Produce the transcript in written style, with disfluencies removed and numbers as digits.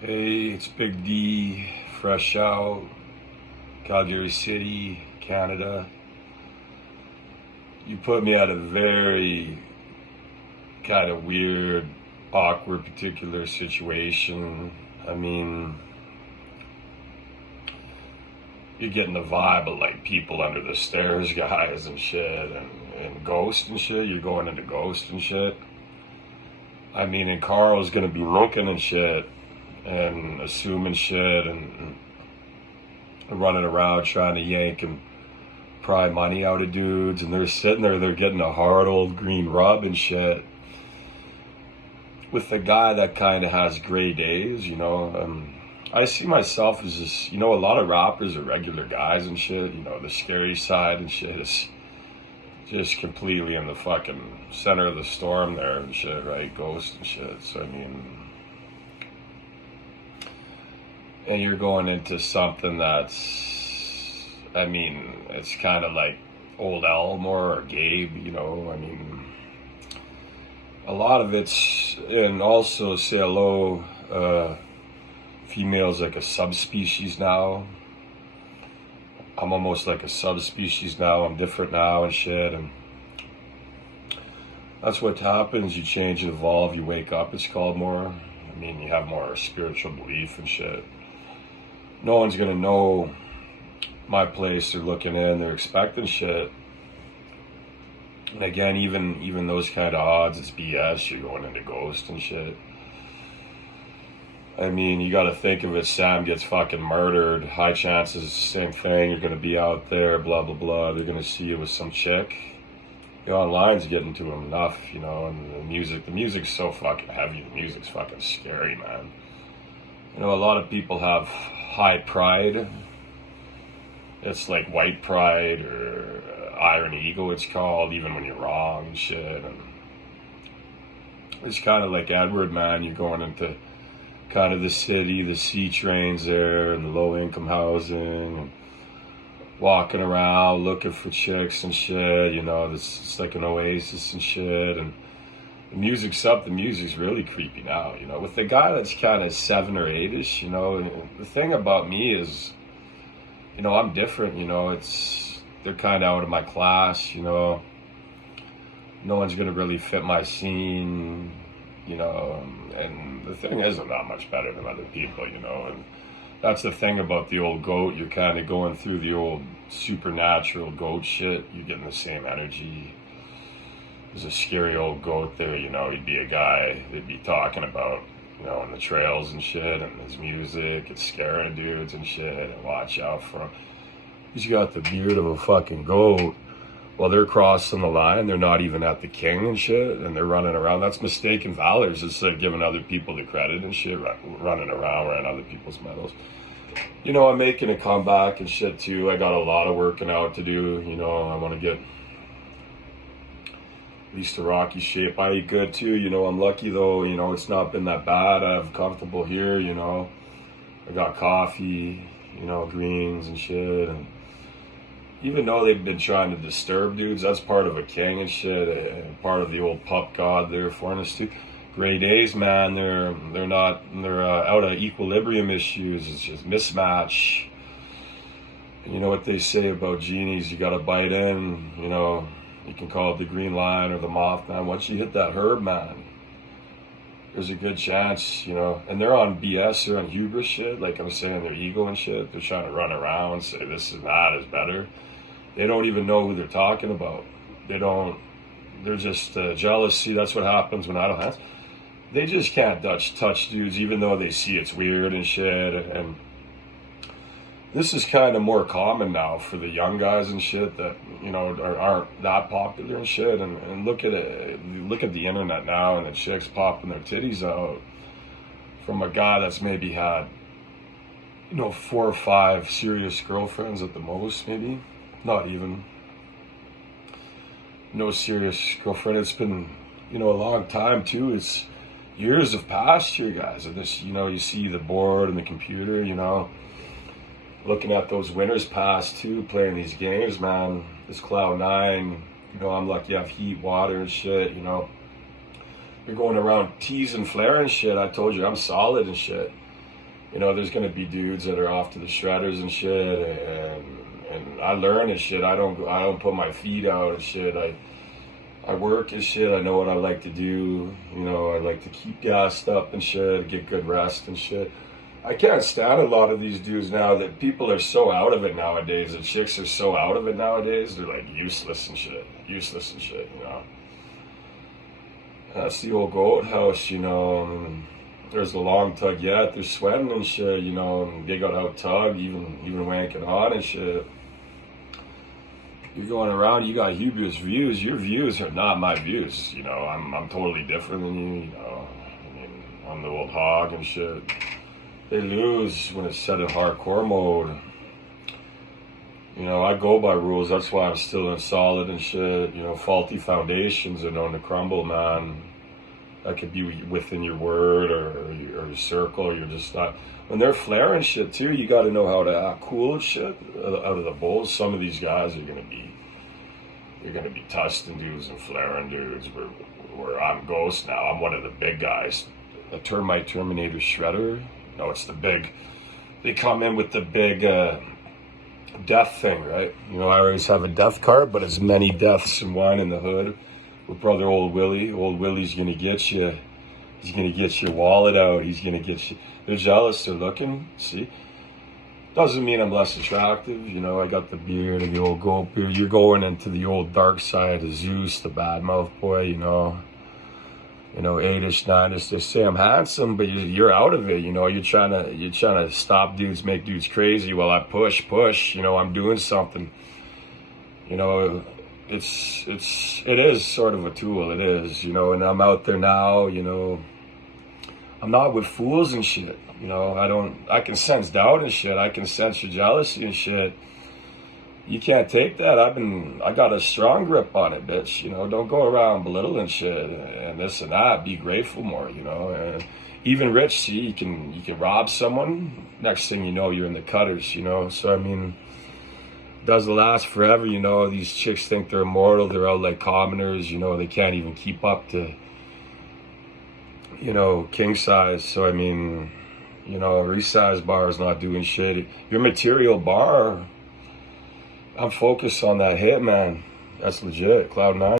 Hey, it's Big D, fresh out, Calgary City, Canada. You put me at a very kind of weird, awkward, particular situation. I mean, you're getting the vibe of like people under the stairs guys and shit, and ghost and shit. You're going into ghost and shit. I mean, and Carl's gonna be looking and shit and assuming shit and running around trying to yank and pry money out of dudes, and they're sitting there, they're getting a hard old green rub and shit with the guy that kind of has gray days, you know. I see myself as this, you know, a lot of rappers are regular guys and shit, you know, the scary side and shit is just completely in the fucking center of the storm there and shit, right? Ghost and shit. So I mean, and you're going into something that's, I mean, it's kind of like old Elmore or Gabe, you know. I mean, a lot of it's, and also say hello, females like a subspecies now. I'm almost like a subspecies now. I'm different now and shit, and that's what happens. You change and evolve. You wake up. It's called more. I mean, you have more spiritual belief and shit. No one's gonna know my place. They're looking in. They're expecting shit. And again, even those kind of odds, it's BS. You're going into ghost and shit. I mean, you got to think of it. Sam gets fucking murdered. High chances, same thing. You're gonna be out there. Blah blah blah. They're gonna see you with some chick. The online's getting to them enough, you know. And the music's so fucking heavy. The music's fucking scary, man. You know, a lot of people have high pride. It's like white pride or iron ego, it's called, even when you're wrong and shit. And it's kind of like Edward, man. You're going into kind of the city, the C trains there, and the low income housing, and walking around looking for chicks and shit. You know, it's like an oasis and shit. And the music's up. The music's really creepy now, you know. With the guy that's kind of 7 or 8ish, you know. The thing about me is, you know, I'm different, you know. They're kind of out of my class, you know. No one's gonna really fit my scene, you know. And the thing is, I'm not much better than other people, you know. And that's the thing about the old goat. You're kind of going through the old supernatural goat shit. You're getting the same energy. There's a scary old goat there, you know. He'd be a guy they'd be talking about, you know, in the trails and shit, and his music, it's scaring dudes and shit, and watch out for him. He's got the beard of a fucking goat. While they're crossing the line, they're not even at the king and shit, and they're running around. That's mistaken valors instead of giving other people the credit and shit, running around wearing other people's medals. You know, I'm making a comeback and shit too. I got a lot of working out to do, you know. I want to get at least a rocky shape. I eat good too, you know. I'm lucky though, you know, it's not been that bad. I'm comfortable here, you know. I got coffee, you know, greens and shit. And even though they've been trying to disturb dudes, that's part of a king and shit, part of the old pup god there for us too. Gray days, man, they're out of equilibrium issues. It's just mismatch. You know what they say about genies, you gotta bite in, you know. You can call it the green line or the Mothman. Once you hit that herb, man, there's a good chance, you know. And they're on BS, they're on hubris shit, like I'm saying, their ego and shit. They're trying to run around, say this and that is better. They don't even know who they're talking about. They're just jealous. See, that's what happens when I don't have. They just can't touch dudes, even though they see it's weird and shit. And this is kind of more common now for the young guys and shit that, you know, aren't that popular and shit. And look at it, look at the internet now, and the chicks popping their titties out from a guy that's maybe had, you know, 4 or 5 serious girlfriends at the most, maybe. Not even. No serious girlfriend. It's been, you know, a long time too. It's years have passed here, guys. And this, you know, you see the board and the computer, you know, looking at those winners pass too, playing these games, man. This Cloud9, you know, I'm lucky I have heat, water and shit, you know. You're going around teasing Flair and shit. I told you I'm solid and shit. You know, there's gonna be dudes that are off to the shredders and shit, and I learn and shit. I don't put my feet out and shit. I work and shit. I know what I like to do. You know, I like to keep gassed up and shit, get good rest and shit. I can't stand a lot of these dudes now that people are so out of it nowadays. The chicks are so out of it nowadays. They're like useless and shit. Useless and shit, you know. That's the old goat house, you know. And there's the long tug yet. They're sweating and shit, you know. And they got out tug, even wanking on and shit. You're going around, you got hubris views. Your views are not my views, you know. I'm totally different than you, you know. I mean, I'm the old hog and shit. They lose when it's set in hardcore mode. You know, I go by rules. That's why I'm still in solid and shit. You know, faulty foundations are known to crumble, man. That could be within your word or your circle. You're just not. When they're flaring shit too, you got to know how to act cool and shit out of the bulls. Some of these guys are you're gonna be tusting dudes and flaring dudes. Where I'm Ghost now. I'm one of the big guys. A Termite Terminator Shredder. No, it's the big. They come in with the big death thing, right? You know, I always have a death card, but it's many deaths and one in the hood. With brother Old Willie. Old Willie's gonna get you. He's gonna get your wallet out. He's gonna get you. They're jealous. They're looking. See, doesn't mean I'm less attractive. You know, I got the beard and the old goat beard. You're going into the old dark side of Zeus, the bad mouth boy. You know, 8ish, 9ish. They say I'm handsome, but you're out of it. You know, you're trying to stop dudes, make dudes crazy. While I push. You know, I'm doing something. You know, it is sort of a tool. It is. You know, and I'm out there now. You know, I'm not with fools and shit. You know, I can sense doubt and shit. I can sense your jealousy and shit. You can't take that. I got a strong grip on it, bitch. You know, don't go around belittling shit and this and that. Be grateful more, you know. And even rich, see, you can rob someone. Next thing you know, you're in the cutters, you know. So I mean, it doesn't last forever, you know. These chicks think they're immortal. They're out like commoners, you know. They can't even keep up to, you know, king size. So I mean, you know, resize bar is not doing shit. Your material bar, I'm focused on that hit, man. That's legit. Cloud9.